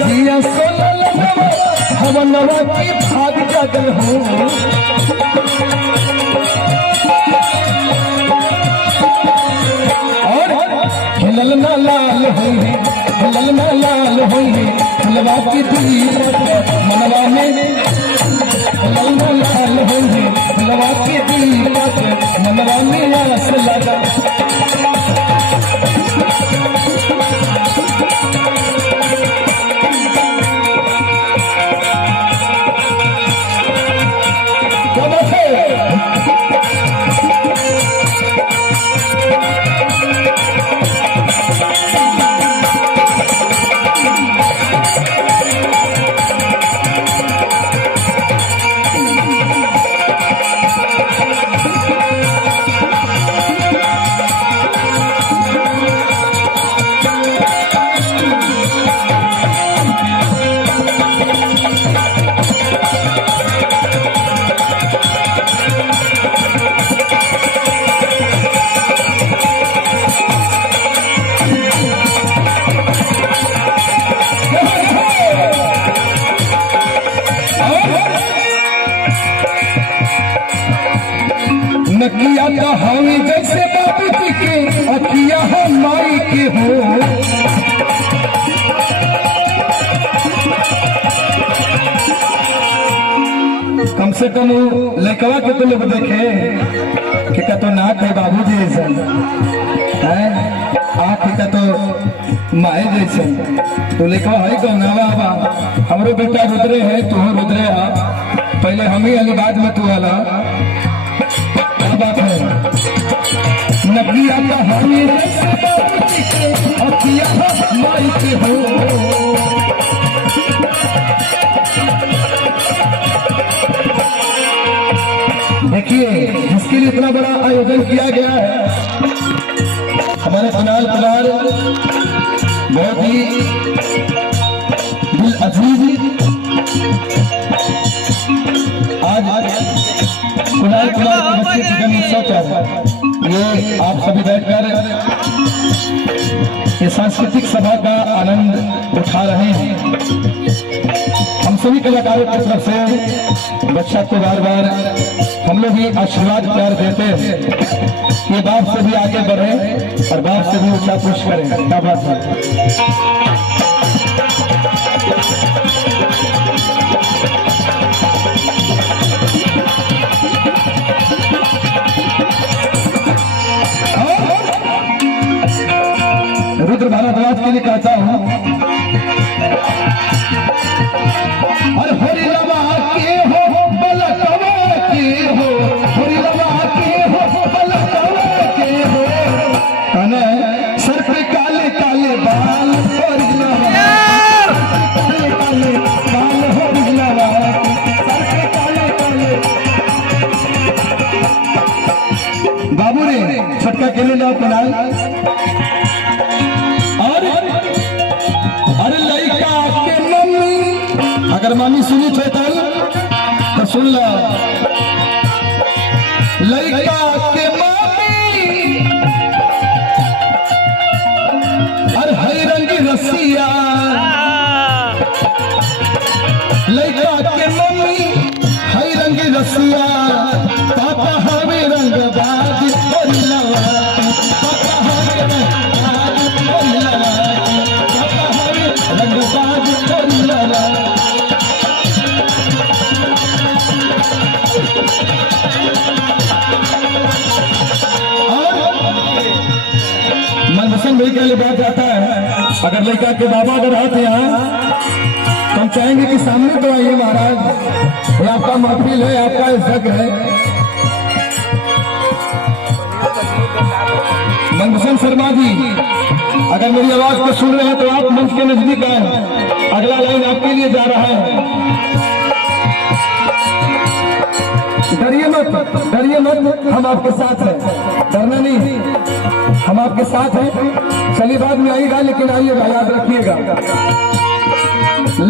जिया सोलल हवनवा की भाग जागल हो और ललना लाल हुई है ललना लाल हुई है फुलवा की दीपक मनवा में ललना लाल हुई है फुलवा की दीपक मनवा में आस लगा नकिया कहानी जैसे बाबू जी के अखिया हम माई के हो कम से कम लड़कवा के तो लोग देखे कि का तो नाक है बाबू जी जैसा है आँख का तो माए जैसा तो लड़कवा है कौन बाबा हमरो बेटा रुद्रे है तू रुद्रे है पहले हम ही अलीबाद में तू आला बात है नबिया कहानी अखिया माई के हो देखिए जिसके लिए इतना बड़ा आयोजन किया गया है हमारे कुणाल कुमार बहुत ही दिल अजीज आज कुणाल कुमार की जन्म उत्सव क्या है ये आप सभी बैठकर ये सांस्कृतिक सभा का आनंद उठा रहे हैं हम सभी कलाकारों की तरफ से बच्चा को बार बार हम लोग भी आशीर्वाद प्यार देते हैं कि बाप से भी आगे बढ़े और बाप से भी ऊंचा पुरुष करें क्या बात है रुद्र भारद्वाज के लिए कहता हूं और हरि लवा के हो बलकवा के हो हरि लवा के हो बलकवा के हो कने सर पे काले काले बाल हरि लवा काले काले बाल हरि लवा सर पे काले काले बाबू ने छटका के लिए लाओ कुणाल अगर मामी सुनी चेतन तो सुन ला लड़का के मामी अरे हरी रंगी रसिया लड़का के मम्मी हरी रंगी रसिया पापा हवे रंग बाज हरी लवा पापा हवे रंग बाज हरी लवा पापा हवे रंग बाज हरी लवा मनपसंद लड़का लिए बात जाता है अगर लड़का के बाबा अगर आते यहाँ तो हम चाहेंगे कि सामने तो आइए महाराज ये आपका महफिल है आपका इज्जत है मनपसंद शर्मा जी अगर मेरी आवाज को सुन रहे हैं तो आप मंच के नजदीक आए अगला लाइन आपके लिए जा रहा है डरिए मत हम आपके साथ हैं डरना नहीं हम आपके साथ हैं चलिए बाद में आइएगा लेकिन आइएगा याद रखिएगा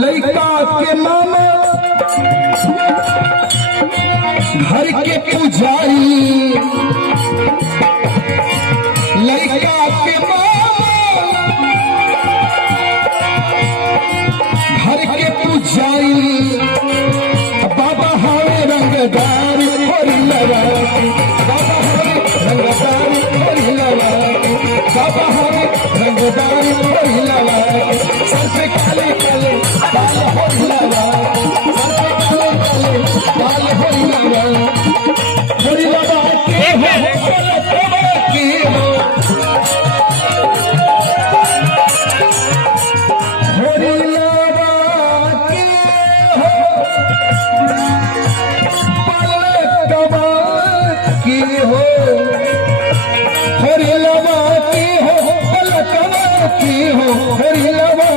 लड़का के मामा घर के पुजारी लड़का के मामा बाबा रंगदार महिलावा सर पे काले काले बाल होइलावा सर पे काले काले बाल होइलावा होरी बाबा के हो बाबा की हो होरी बाबा की हो बाबा की हो होरी बाबा की हो की हो हरी लवा